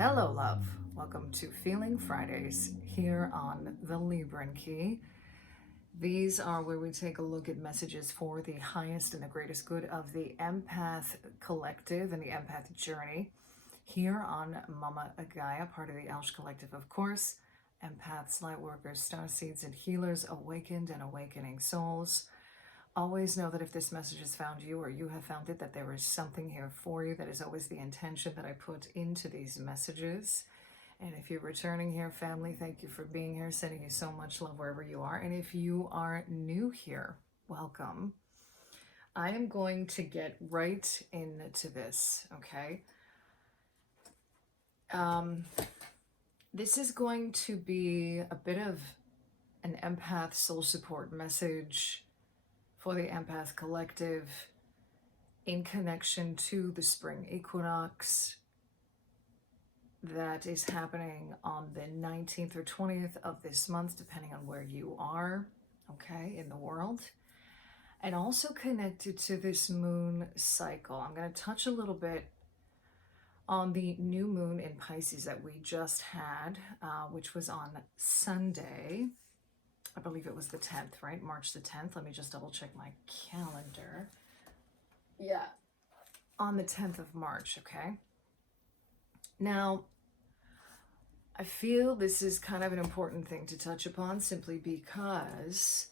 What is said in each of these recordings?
Hello, love. Welcome to Feeling Fridays here on the Libran Key. These are where we take a look at messages for the highest and the greatest good of the Empath Collective and the Empath Journey here on Mama Gaia, part of the Aush Collective, of course. Empaths, light workers, star seeds, and healers, awakened and awakening souls. Always know that if this message has found you or you have found it, that there is something here for you. That is always the intention that I put into these messages. And if you're returning here, family, thank you for being here. Sending you so much love wherever you are. And if you are new here, welcome. I am going to get right into this, okay? This is going to be a bit of an empath soul support message for the Empath Collective in connection to the spring equinox that is happening on the 19th or 20th of this month, depending on where you are, okay, in the world. And also connected to this moon cycle. I'm going to touch a little bit on the new moon in Pisces that we just had, which was on Sunday. I believe it was the 10th, right? March the 10th. Let me just double check my calendar. Yeah, on the 10th of March, okay? Now, I feel this is kind of an important thing to touch upon simply because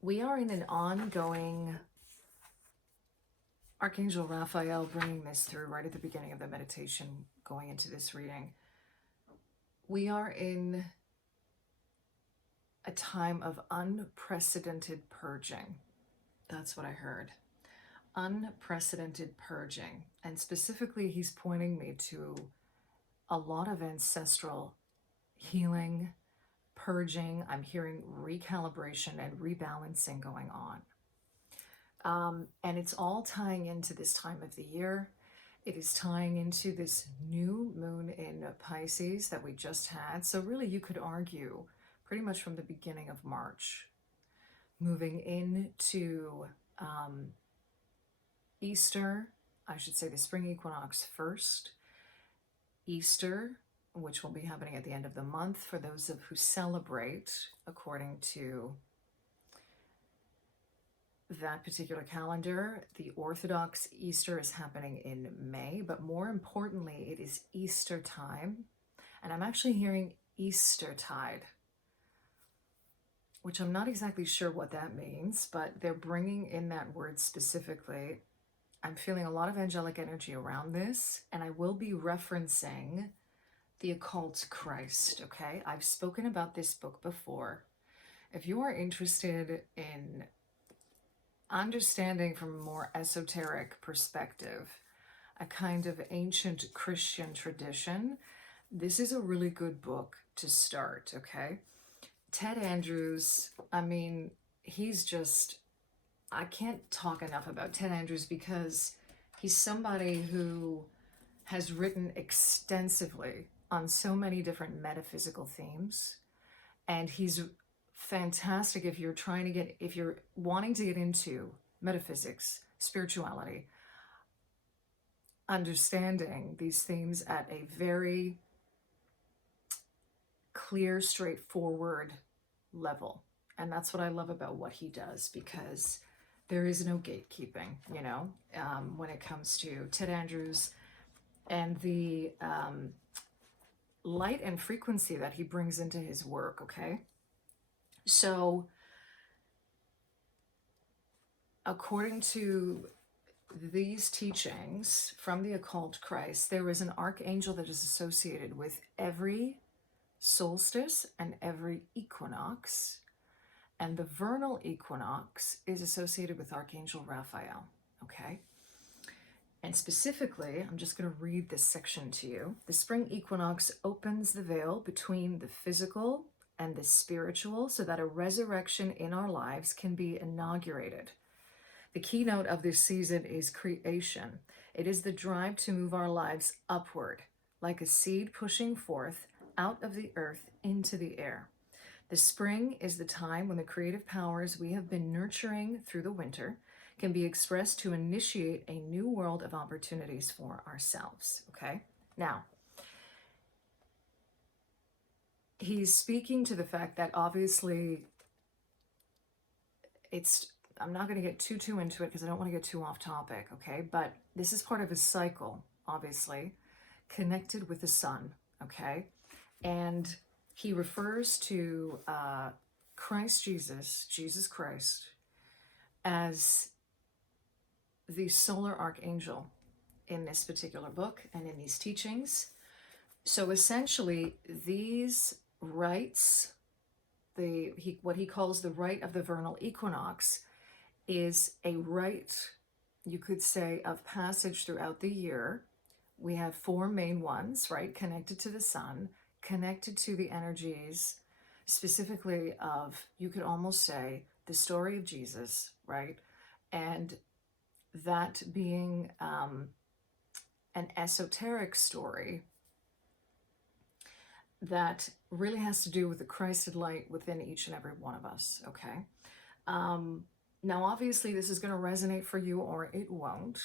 we are in an ongoing, Archangel Raphael bringing this through right at the beginning of the meditation going into this reading. We are in a time of unprecedented purging. That's what I heard. Unprecedented purging. And specifically, he's pointing me to a lot of ancestral healing, purging. I'm hearing recalibration and rebalancing going on. And it's all tying into this time of the year. It is tying into this new moon in Pisces that we just had. So really, you could argue pretty much from the beginning of March, moving into Easter, I should say the spring equinox first, Easter, which will be happening at the end of the month for those of who celebrate according to that particular calendar. The Orthodox Easter is happening in May, but more importantly, it is Easter time. And I'm actually hearing Eastertide, which I'm not exactly sure what that means, but they're bringing in that word specifically. I'm feeling a lot of angelic energy around this, and I will be referencing the Occult Christ, okay? I've spoken about this book before. If you are interested in understanding from a more esoteric perspective, a kind of ancient Christian tradition, this is a really good book to start, okay? Ted Andrews, I mean, he's just, I can't talk enough about Ted Andrews because he's somebody who has written extensively on so many different metaphysical themes. And he's fantastic if you're wanting to get into metaphysics, spirituality, understanding these themes at a very clear, straightforward level. And that's what I love about what he does, because there is no gatekeeping, when it comes to Ted Andrews and the light and frequency that he brings into his work, okay? So, according to these teachings from the Occult Christ, there is an archangel that is associated with every solstice and every equinox, and the vernal equinox is associated with Archangel Raphael, okay? And specifically, I'm just going to read this section to you. The spring equinox opens the veil between the physical and the spiritual so that a resurrection in our lives can be inaugurated. The keynote of this season is creation. It is the drive to move our lives upward, like a seed pushing forth out of the earth into the air. The spring is the time when the creative powers we have been nurturing through the winter can be expressed to initiate a new world of opportunities for ourselves, okay? Now, he's speaking to the fact that obviously I'm not going to get too into it because I don't want to get too off topic, okay? But this is part of his cycle, obviously, connected with the sun, okay? And he refers to Christ Jesus Christ, as the solar archangel in this particular book and in these teachings. So essentially, these rites, what he calls the rite of the vernal equinox, is a rite, you could say, of passage throughout the year. We have four main ones, right? Connected to the sun, connected to the energies, specifically of, you could almost say, the story of Jesus, right? And that being an esoteric story that really has to do with the Christed light within each and every one of us, okay? Now, obviously, this is going to resonate for you or it won't.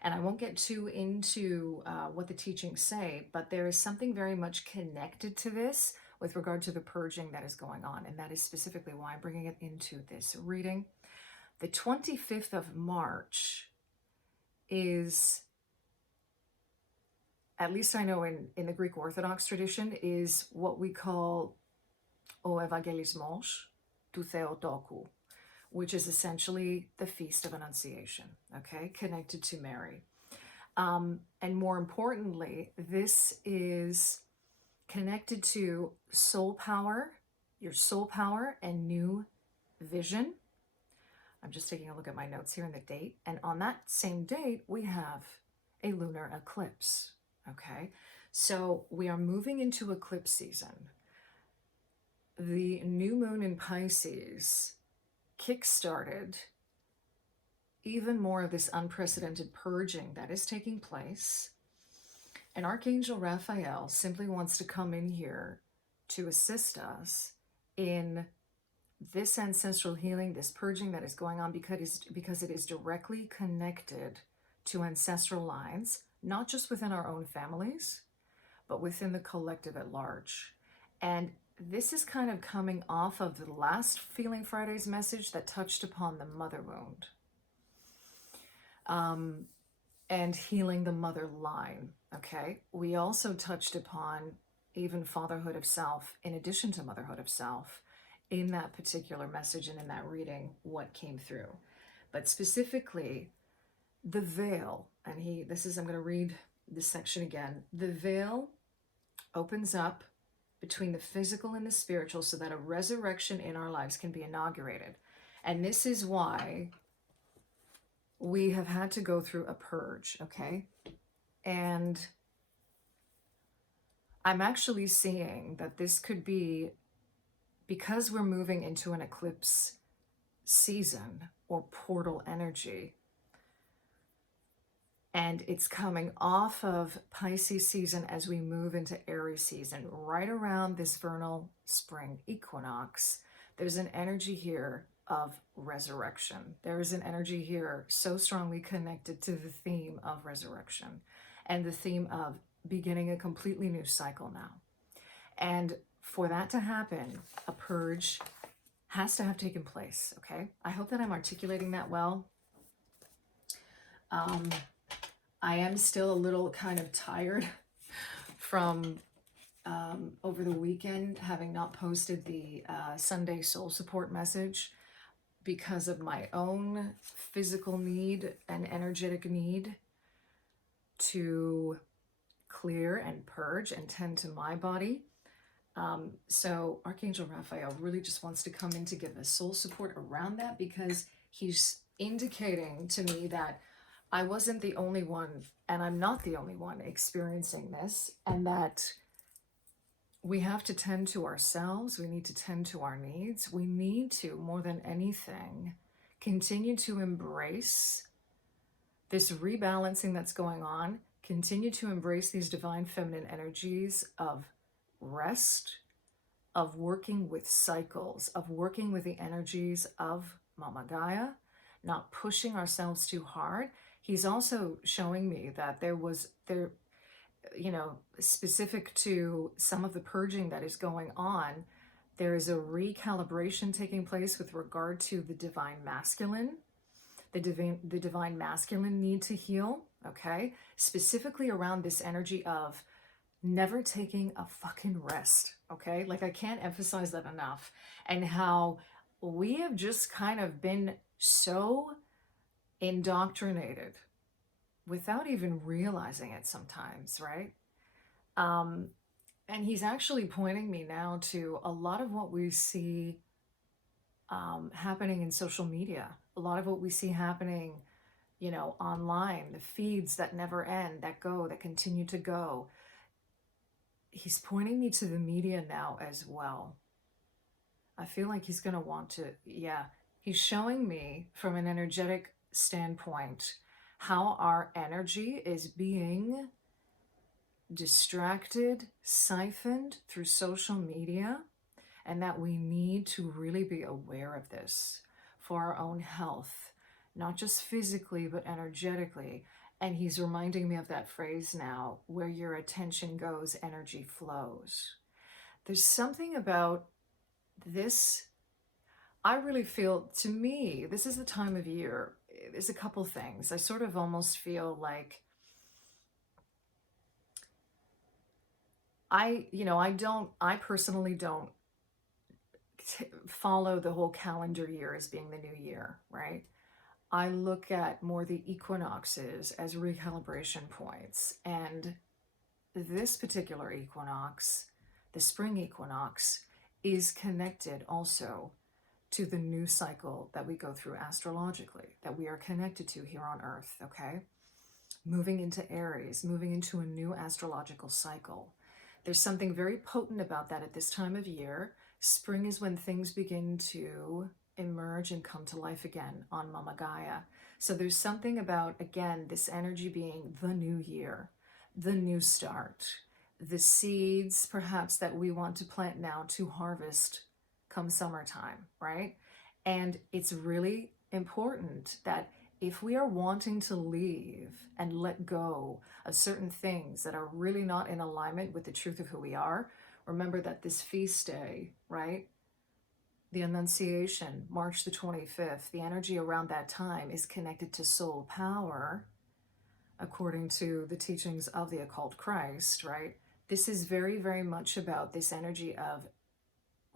And I won't get too into what the teachings say, but there is something very much connected to this with regard to the purging that is going on. And that is specifically why I'm bringing it into this reading. The 25th of March is, at least I know in the Greek Orthodox tradition, is what we call o Evangelismos του Theotokou, which is essentially the Feast of Annunciation, okay, connected to Mary. And more importantly, this is connected to soul power, your soul power and new vision. I'm just taking a look at my notes here in the date. And on that same date, we have a lunar eclipse, okay? So we are moving into eclipse season. The new moon in Pisces kick-started even more of this unprecedented purging that is taking place. And Archangel Raphael simply wants to come in here to assist us in this ancestral healing, this purging that is going on, because it is directly connected to ancestral lines, not just within our own families, but within the collective at large. And this is kind of coming off of the last Feeling Fridays message that touched upon the mother wound and healing the mother line, okay? We also touched upon even fatherhood of self, in addition to motherhood of self, in that particular message and in that reading, what came through. But specifically, the veil, and I'm going to read this section again. The veil opens up between the physical and the spiritual so that a resurrection in our lives can be inaugurated. And this is why we have had to go through a purge, okay? And I'm actually seeing that this could be, because we're moving into an eclipse season or portal energy, and it's coming off of Pisces season as we move into Aries season, right around this vernal spring equinox. There's an energy here of resurrection. There is an energy here so strongly connected to the theme of resurrection and the theme of beginning a completely new cycle now. And for that to happen, a purge has to have taken place, okay? I hope that I'm articulating that well. I am still a little kind of tired from over the weekend having not posted the Sunday soul support message because of my own physical need and energetic need to clear and purge and tend to my body. So Archangel Raphael really just wants to come in to give us soul support around that, because he's indicating to me that I wasn't the only one, and I'm not the only one experiencing this, and that we have to tend to ourselves. We need to tend to our needs. We need to, more than anything, continue to embrace this rebalancing that's going on, continue to embrace these divine feminine energies of rest, of working with cycles, of working with the energies of Mama Gaia, not pushing ourselves too hard. He's also showing me that specific to some of the purging that is going on, there is a recalibration taking place with regard to the divine masculine, the divine masculine need to heal, okay? Specifically around this energy of never taking a fucking rest, okay? Like, I can't emphasize that enough. And how we have just kind of been so indoctrinated without even realizing it sometimes, right? And he's actually pointing me now to a lot of what we see happening in social media, a lot of what we see happening, online, the feeds that never end, that continue to go. He's pointing me to the media now as well. I feel like he's going to want to, he's showing me from an energetic standpoint how our energy is being distracted, siphoned through social media, and that we need to really be aware of this for our own health, not just physically, but energetically. And he's reminding me of that phrase now, where your attention goes, energy flows. There's something about this, I really feel, to me, this is the time of year. There's a couple things. I sort of almost feel like I personally don't follow the whole calendar year as being the new year, right? I look at more the equinoxes as recalibration points. And this particular equinox, the spring equinox, is connected also to the new cycle that we go through astrologically, that we are connected to here on Earth, okay? Moving into Aries, moving into a new astrological cycle. There's something very potent about that at this time of year. Spring is when things begin to emerge and come to life again on Mama Gaia. So there's something about, again, this energy being the new year, the new start, the seeds perhaps that we want to plant now to harvest come summertime, right? And it's really important that if we are wanting to leave and let go of certain things that are really not in alignment with the truth of who we are, remember that this feast day, right? The Annunciation, March the 25th, the energy around that time is connected to soul power, according to the teachings of the occult Christ, right? This is very, very much about this energy of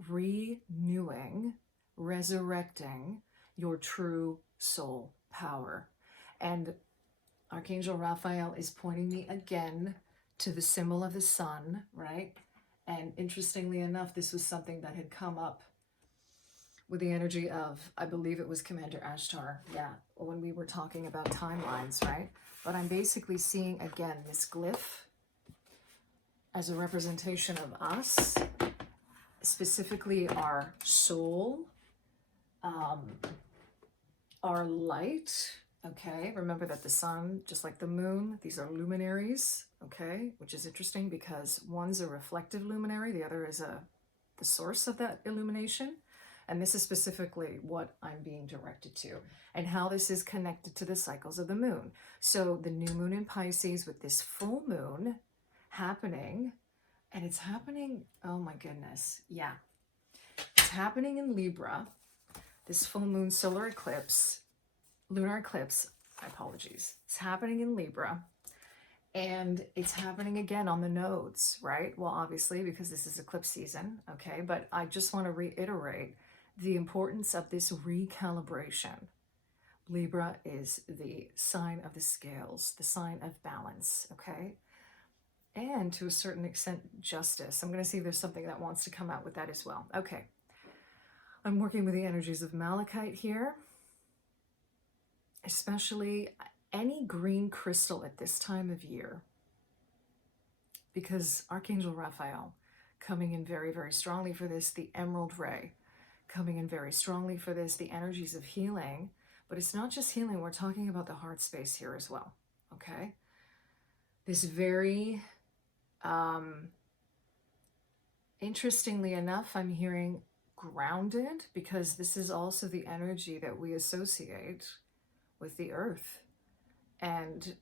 renewing, resurrecting your true soul power. And Archangel Raphael is pointing me again to the symbol of the sun, right? And interestingly enough, this was something that had come up with the energy of, I believe it was Commander Ashtar, when we were talking about timelines, right? But I'm basically seeing, again, this glyph as a representation of us, specifically our soul, our light, okay? Remember that the sun, just like the moon, these are luminaries, okay? Which is interesting because one's a reflective luminary, the other is the source of that illumination. And this is specifically what I'm being directed to, and how this is connected to the cycles of the moon. So the new moon in Pisces with this full moon happening, and it's happening, oh my goodness, it's happening in Libra, this full moon solar eclipse, lunar eclipse, apologies. It's happening in Libra, and it's happening again on the nodes, right? Well, obviously, because this is eclipse season, okay? But I just want to reiterate the importance of this recalibration. Libra is the sign of the scales, the sign of balance, okay? And to a certain extent, justice. I'm going to see if there's something that wants to come out with that as well. Okay. I'm working with the energies of Malachite here, especially any green crystal at this time of year, because Archangel Raphael coming in very, very strongly for this, the emerald ray coming in very strongly for this, the energies of healing. But it's not just healing, we're talking about the heart space here as well, okay? This very, interestingly enough, I'm hearing grounded, because this is also the energy that we associate with the earth and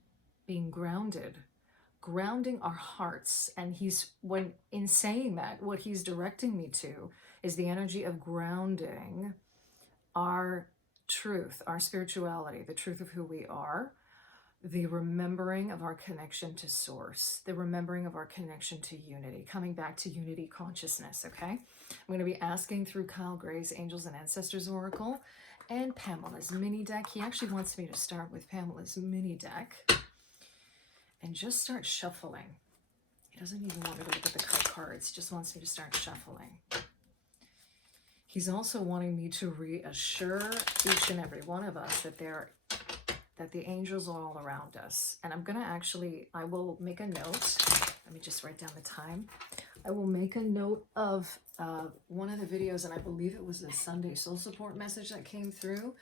being grounded. grounding our hearts. And in saying that, what he's directing me to is the energy of grounding our truth, our spirituality, the truth of who we are, the remembering of our connection to source, the remembering of our connection to unity, coming back to unity consciousness, okay? I'm going to be asking through Kyle Gray's Angels and Ancestors Oracle and Pamela's mini deck. He actually wants me to start with Pamela's mini deck and just start shuffling. He doesn't even want me to look at the cut cards, he just wants me to start shuffling. He's also wanting me to reassure each and every one of us that the angels are all around us. And I'm going to I will make a note. Let me just write down the time. I will make a note of one of the videos, and I believe it was a Sunday Soul Support message that came through,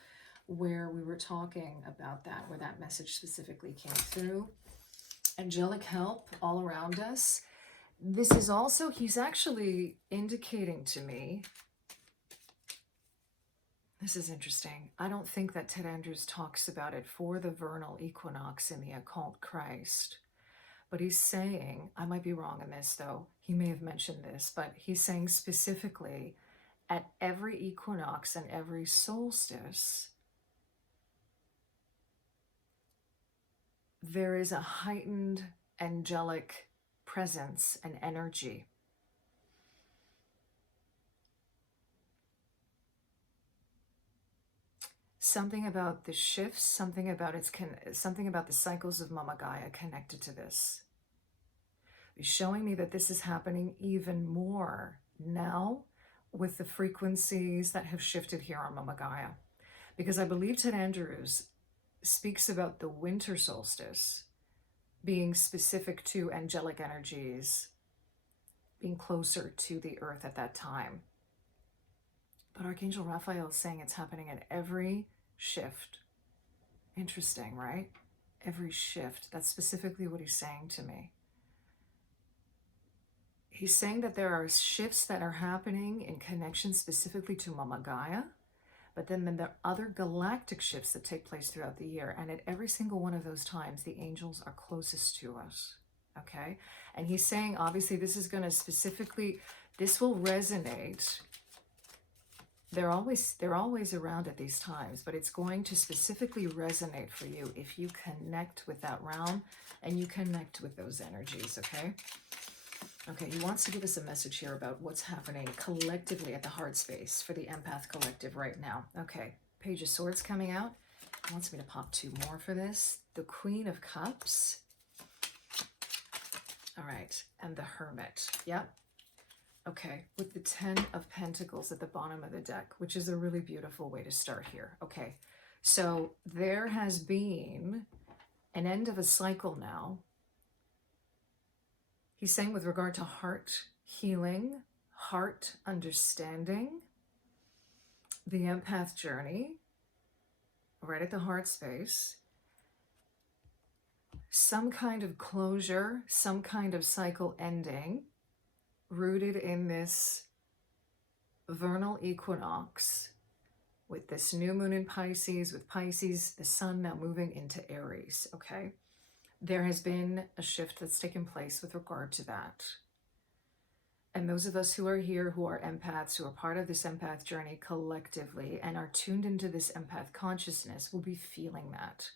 where we were talking about that, where that message specifically came through. Angelic help all around us. This is also, he's actually indicating to me, this is interesting. I don't think that Ted Andrews talks about it for the vernal equinox in the occult Christ. But he's saying, I might be wrong in this though, he may have mentioned this, but he's saying specifically at every equinox and every solstice, there is a heightened angelic presence and energy. Something about the shifts, something about the cycles of Mama Gaia connected to this. He's showing me that this is happening even more now with the frequencies that have shifted here on Mama Gaia. Because I believe Ted Andrews speaks about the winter solstice being specific to angelic energies, being closer to the earth at that time. But Archangel Raphael is saying it's happening at every shift. Interesting, right? Every shift. That's specifically what he's saying to me. He's saying that there are shifts that are happening in connection specifically to Mama Gaia, but then there are other galactic shifts that take place throughout the year. And at every single one of those times, the angels are closest to us. Okay? And he's saying, obviously, this is going to specifically, this will resonate. They're always around at these times, but it's going to specifically resonate for you if you connect with that realm and you connect with those energies, okay? Okay, he wants to give us a message here about what's happening collectively at the heart space for the empath collective right now. Okay, Page of Swords coming out. He wants me to pop two more for this. The Queen of Cups. All right, and the Hermit. Yep. Okay, with the 10 of Pentacles at the bottom of the deck, which is a really beautiful way to start here. Okay, so there has been an end of a cycle now. He's saying with regard to heart healing, heart understanding, the empath journey, right at the heart space, some kind of closure, some kind of cycle ending, rooted in this vernal equinox with this new moon in Pisces, with Pisces, the sun now moving into Aries, okay? There has been a shift that's taken place with regard to that. And those of us who are here, who are empaths, who are part of this empath journey collectively and are tuned into this empath consciousness will be feeling that.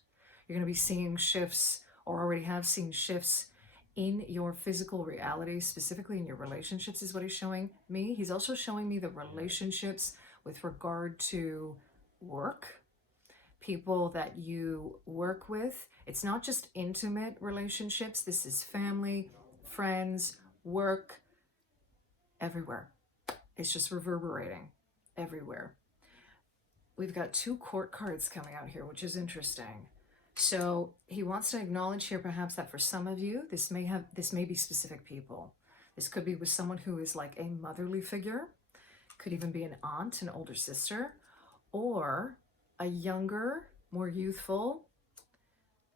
You're going to be seeing shifts, or already have seen shifts in your physical reality, specifically in your relationships is what he's showing me. He's also showing me the relationships with regard to work, people that you work with. It's not just intimate relationships. This is family, friends, work, everywhere. It's just reverberating everywhere. We've got two court cards coming out here, which is interesting. So he wants to acknowledge here perhaps that for some of you, this may be specific people. This could be with someone who is like a motherly figure, could even be an aunt, an older sister, or a younger, more youthful,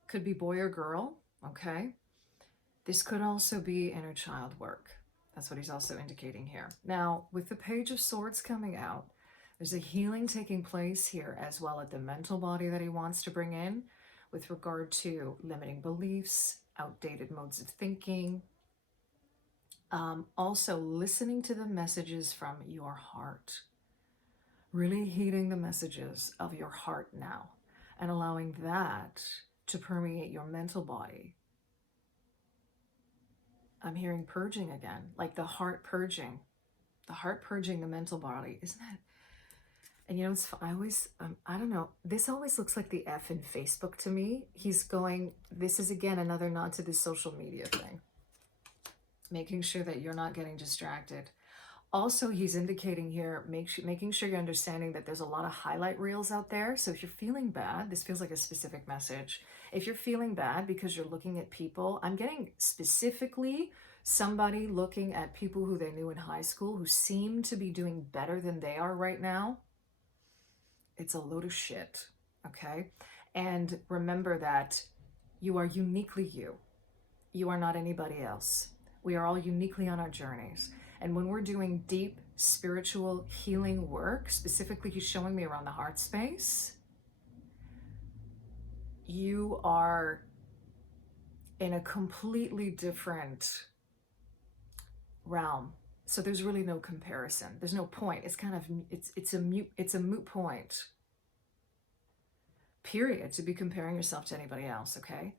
could be boy or girl, okay? This could also be inner child work. That's what he's also indicating here. Now, with the Page of Swords coming out, there's a healing taking place here as well at the mental body that he wants to bring in with regard to limiting beliefs, outdated modes of thinking. Also, listening to the messages from your heart. Really heeding the messages of your heart now and allowing that to permeate your mental body. I'm hearing purging again, like the heart purging the mental body. Isn't that? And you know, I don't know, this always looks like the F in Facebook to me. He's going, this is again another nod to this social media thing. Making sure that you're not getting distracted. Also, he's indicating here, making sure you're understanding that there's a lot of highlight reels out there. So if you're feeling bad, this feels like a specific message. If you're feeling bad because you're looking at people, I'm getting specifically somebody looking at people who they knew in high school who seem to be doing better than they are right now. It's a load of shit, okay? And remember that you are uniquely you. You are not anybody else. We are all uniquely on our journeys. And when we're doing deep spiritual healing work, specifically he's showing me around the heart space, you are in a completely different realm. So there's really no comparison. There's no point. It's kind of, it's a moot point, period, to be comparing yourself to anybody else, okay?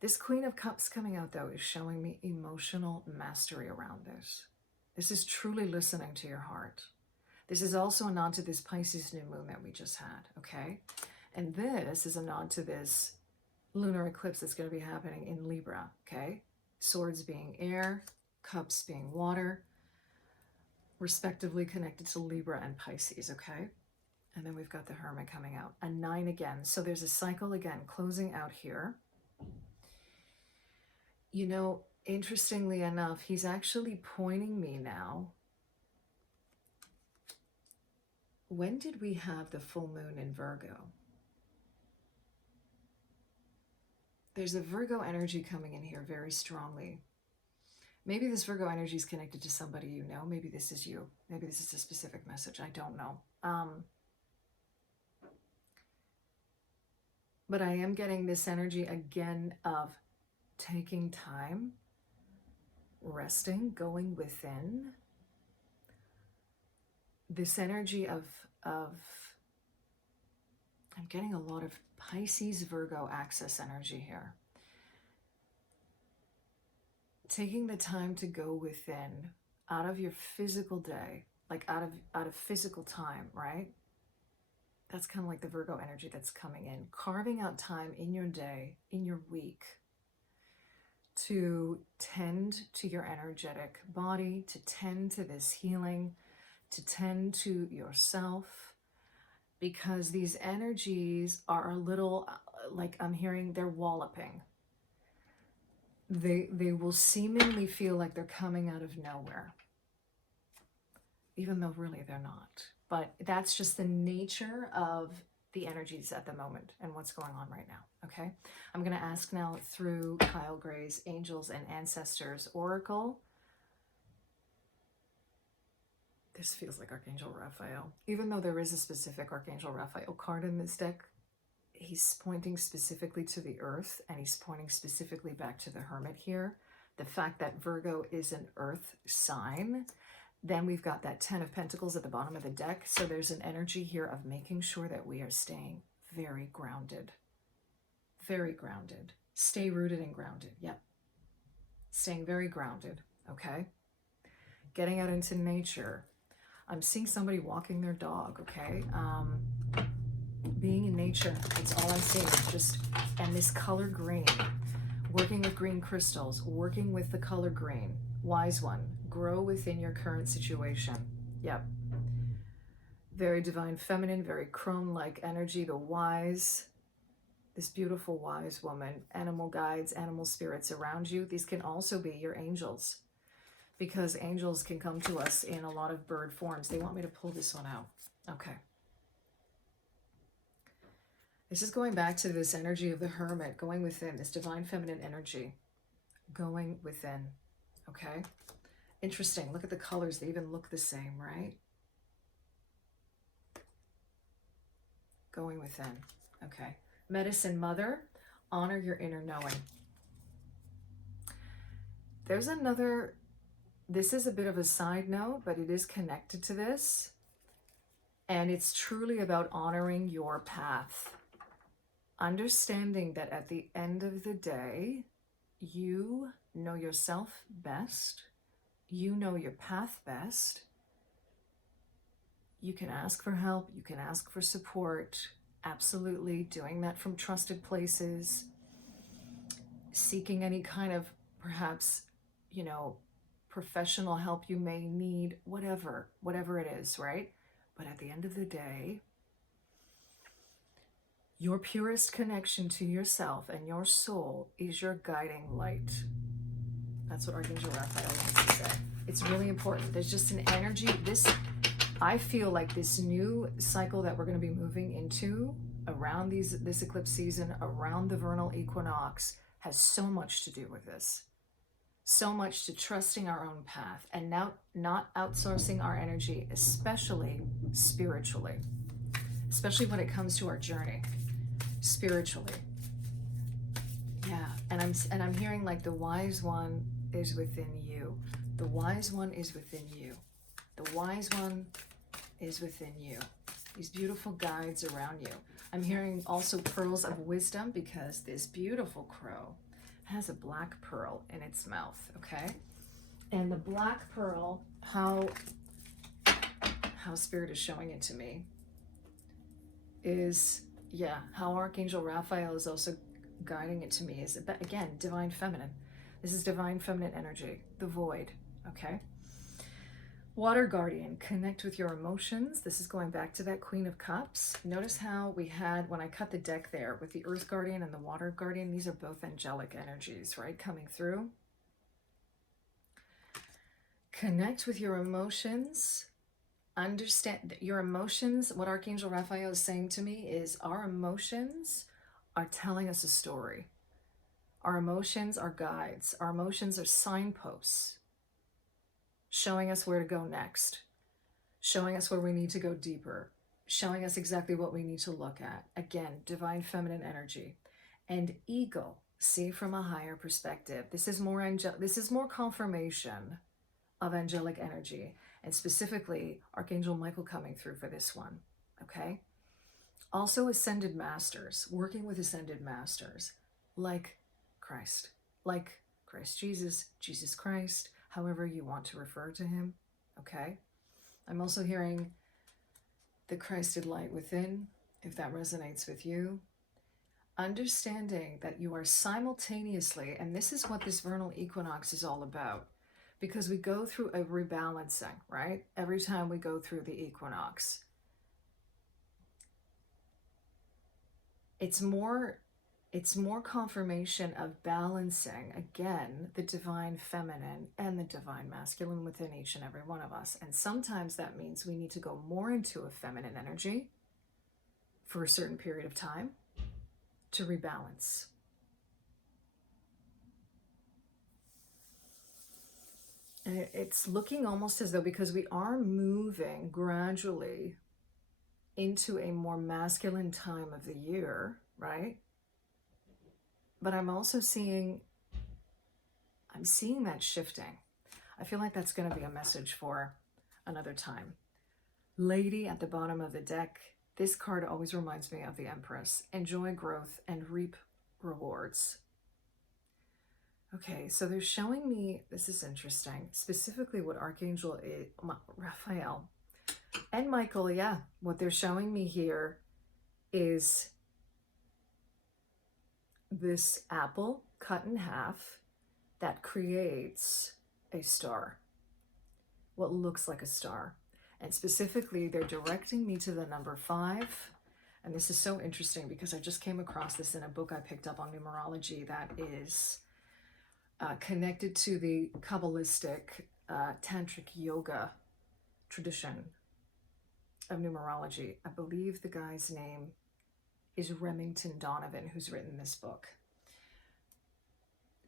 This Queen of Cups coming out, though, is showing me emotional mastery around this. This is truly listening to your heart. This is also a nod to this Pisces new moon that we just had, okay? And this is a nod to this lunar eclipse that's going to be happening in Libra, okay? Swords being air, cups being water, respectively connected to Libra and Pisces, okay? And then we've got the Hermit coming out. A 9 again. So there's a cycle again closing out here. You know, interestingly enough, he's actually pointing me now. When did we have the full moon in Virgo? There's a Virgo energy coming in here very strongly. Maybe this Virgo energy is connected to somebody you know. Maybe this is you. Maybe this is a specific message. I don't know. But I am getting this energy again of taking time, resting, going within. This energy of I'm getting a lot of Pisces, Virgo access energy here. Taking the time to go within, out of your physical day, like out of physical time, right? That's kind of like the Virgo energy that's coming in. Carving out time in your day, in your week, to tend to your energetic body, to tend to this healing, to tend to yourself, because these energies are a little, like I'm hearing, they're walloping. They will seemingly feel like they're coming out of nowhere, even though really they're not. But that's just the nature of the energies at the moment and what's going on right now, okay? I'm going to ask now through Kyle Gray's Angels and Ancestors Oracle. This feels like Archangel Raphael. Even though there is a specific Archangel Raphael card in this deck, he's pointing specifically to the earth, and he's pointing specifically back to the Hermit here. The fact that Virgo is an earth sign. Then we've got that 10 of Pentacles at the bottom of the deck. So there's an energy here of making sure that we are staying very grounded. Very grounded. Stay rooted and grounded. Yep. Staying very grounded, okay? Getting out into nature. I'm seeing somebody walking their dog, okay? Being in nature, that's all I'm seeing. Just, and this color green. Working with green crystals. Working with the color green. Wise one. Grow within your current situation. Yep. Very divine feminine, very crone-like energy, the wise. This beautiful wise woman. Animal guides, animal spirits around you. These can also be your angels, because angels can come to us in a lot of bird forms. They want me to pull this one out. Okay. This is going back to this energy of the Hermit, going within, this divine feminine energy, going within, okay? Interesting. Look at the colors. They even look the same, right? Going within. Okay. Medicine Mother, honor your inner knowing. there's another, this is a bit of a side note, but it is connected to this. And it's truly about honoring your path. Understanding that at the end of the day, you know yourself best. You know your path best. You can ask for help. You can ask for support. Absolutely. Doing that from trusted places. Seeking any kind of, perhaps, you know, professional help you may need, whatever it is, right? But at the end of the day, your purest connection to yourself and your soul is your guiding light. That's what Archangel Raphael wants to say. It's really important. There's just an energy. I feel like this new cycle that we're going to be moving into around this eclipse season, around the vernal equinox, has so much to do with this. So much to trusting our own path and now not outsourcing our energy, especially spiritually, especially when it comes to our journey spiritually. Yeah, and I'm hearing like the wise one is within you. The wise one is within you. The wise one is within you. These beautiful guides around you. I'm hearing also pearls of wisdom, because this beautiful crow has a black pearl in its mouth, okay? And the black pearl, how Spirit is showing it to me is, yeah, how Archangel Raphael is also guiding it to me is, again, divine feminine. This is divine feminine energy, the void, okay? Water guardian, connect with your emotions. This is going back to that Queen of Cups. Notice how we had, when I cut the deck there, with the earth guardian and the water guardian, these are both angelic energies, right, coming through. Connect with your emotions. Understand your emotions. What Archangel Raphael is saying to me is our emotions are telling us a story. Our emotions are guides. Our emotions are signposts, showing us where to go next, showing us where we need to go deeper, showing us exactly what we need to look at. Again, divine feminine energy. And ego, see from a higher perspective. This is more confirmation of angelic energy, and specifically Archangel Michael coming through for this one, okay? Also ascended masters, working with ascended masters, like Christ Jesus, Jesus Christ, however you want to refer to him, okay? I'm also hearing the Christed light within, if that resonates with you. Understanding that you are simultaneously, and this is what this vernal equinox is all about, because we go through a rebalancing, right? Every time we go through the equinox. It's more confirmation of balancing, again, the divine feminine and the divine masculine within each and every one of us. And sometimes that means we need to go more into a feminine energy for a certain period of time to rebalance. And it's looking almost as though, because we are moving gradually into a more masculine time of the year, right? But I'm also seeing that shifting. I feel like that's going to be a message for another time. Lady at the bottom of the deck. This card always reminds me of the Empress. Enjoy growth and reap rewards. Okay, so they're showing me, this is interesting, specifically what Archangel Raphael and Michael, yeah, what they're showing me here is this apple cut in half that creates a star, what looks like a star. And specifically, they're directing me to the number 5. And this is so interesting because I just came across this in a book I picked up on numerology that is connected to the Kabbalistic Tantric yoga tradition of numerology. I believe the guy's name is Remington Donovan, who's written this book.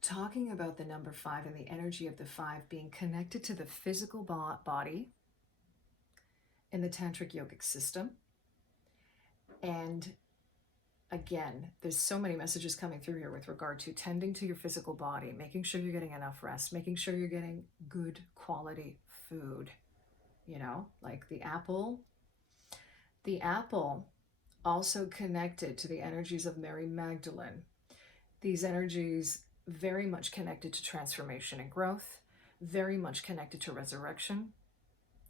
Talking about the number 5 and the energy of the 5 being connected to the physical body in the Tantric yogic system, and again, there's so many messages coming through here with regard to tending to your physical body, making sure you're getting enough rest, making sure you're getting good quality food, you know, like the apple. The apple also connected to the energies of Mary Magdalene. These energies very much connected to transformation and growth, very much connected to resurrection,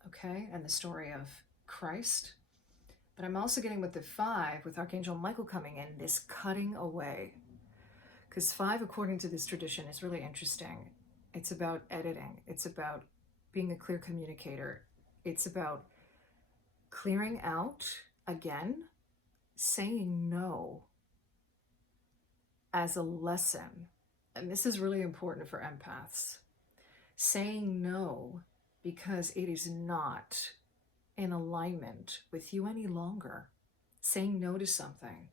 okay, and the story of Christ. But I'm also getting with the 5, with Archangel Michael coming in, this cutting away. Because 5, according to this tradition, is really interesting. It's about editing. It's about being a clear communicator. It's about clearing out, again, saying no as a lesson. And this is really important for empaths. Saying no because it is not in alignment with you any longer. Saying no to something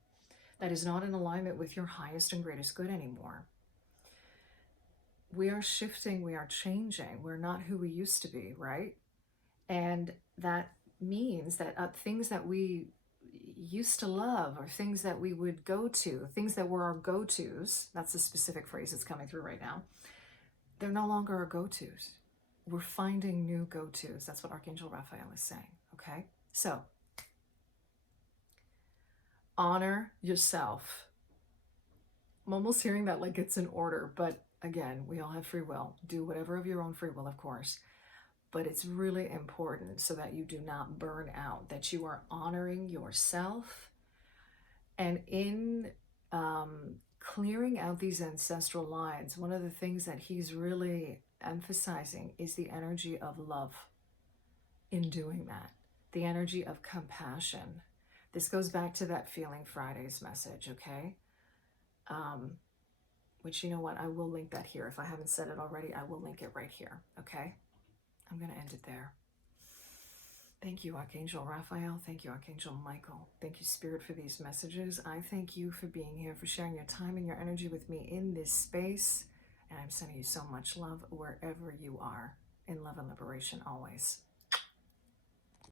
that is not in alignment with your highest and greatest good anymore. We are shifting, we are changing, we're not who we used to be, right? And that means that things that we used to love, or things that we would go to, things that were our go-tos, that's the specific phrase that's coming through right now, they're no longer our go-tos. We're finding new go-tos. That's what Archangel Raphael is saying, okay? So, honor yourself. I'm almost hearing that like it's an order, but again, we all have free will. Do whatever of your own free will, of course. But it's really important so that you do not burn out, that you are honoring yourself. And in clearing out these ancestral lines, one of the things that he's really emphasizing is the energy of love in doing that, the energy of compassion. This goes back to that Feeling Fridays message, okay? Which, you know what, I will link that here. If I haven't said it already, I will link it right here, okay? I'm going to end it there. Thank you, Archangel Raphael. Thank you, Archangel Michael. Thank you, Spirit, for these messages. I thank you for being here, for sharing your time and your energy with me in this space. And I'm sending you so much love wherever you are. In love and liberation always.